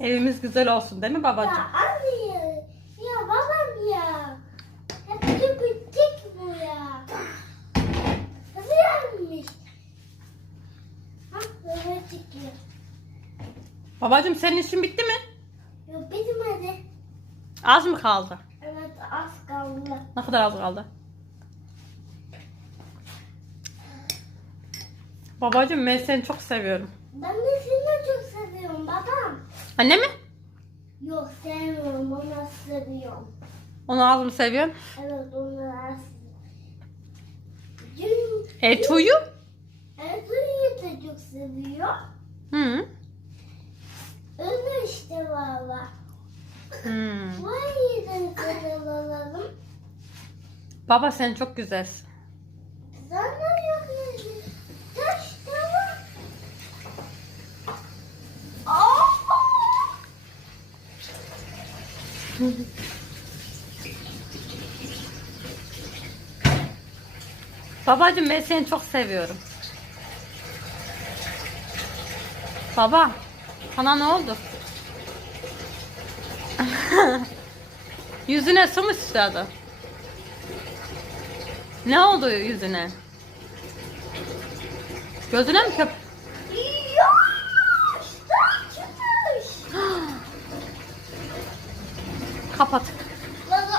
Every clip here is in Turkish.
Evimiz güzel olsun değil mi babacığım? Ya anne ya. Ya babam ya. Hep küçük bu ya. Nasıl yanmış? Ha böyle çıkıyor. Babacığım senin işin bitti mi? Yok bitmedi. Az mı kaldı? Evet az kaldı. Ne kadar az kaldı? Babacığım ben seni çok seviyorum. Ben de seni çok seviyorum babam. Anne mi? Yok sevmiyorum onu seviyorum. Onu az mı seviyorsun? Evet onu az. Dün Ertuğ'yu? Ertuğrul'u da çok seviyor. Hı. Öyle işte valla. Hmm. Vay yedim karalalım. Baba sen çok güzelsin. Babacığım ben seni çok seviyorum. Baba, sana ne oldu? Yüzüne su mu sıçradı? Ne oldu yüzüne? Gözüne mi köp? Kapat. Baba!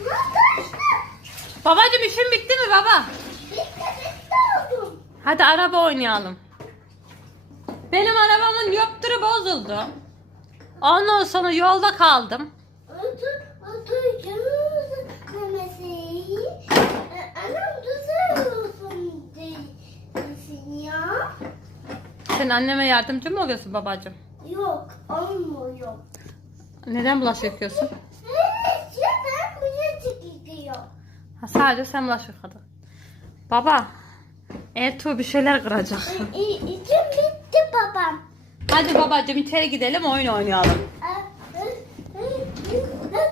Lan taştı. Babacığım işin bitti mi baba? Hadi araba oynayalım. Benim arabamın yöptürü bozuldu. Ondan sonra yolda kaldım. Ya. Sen anneme yardımcı mı oluyorsun babacığım? Yok, olmuyor. Neden bulaşık yıkıyorsun? Ya ben çıkıyor. Ha, sadece sen bulaşık yıkadın. Baba, Ertuğ bir şeyler kıracak. İçim bitti babam. Hadi babacığım içeri gidelim oyun oynayalım.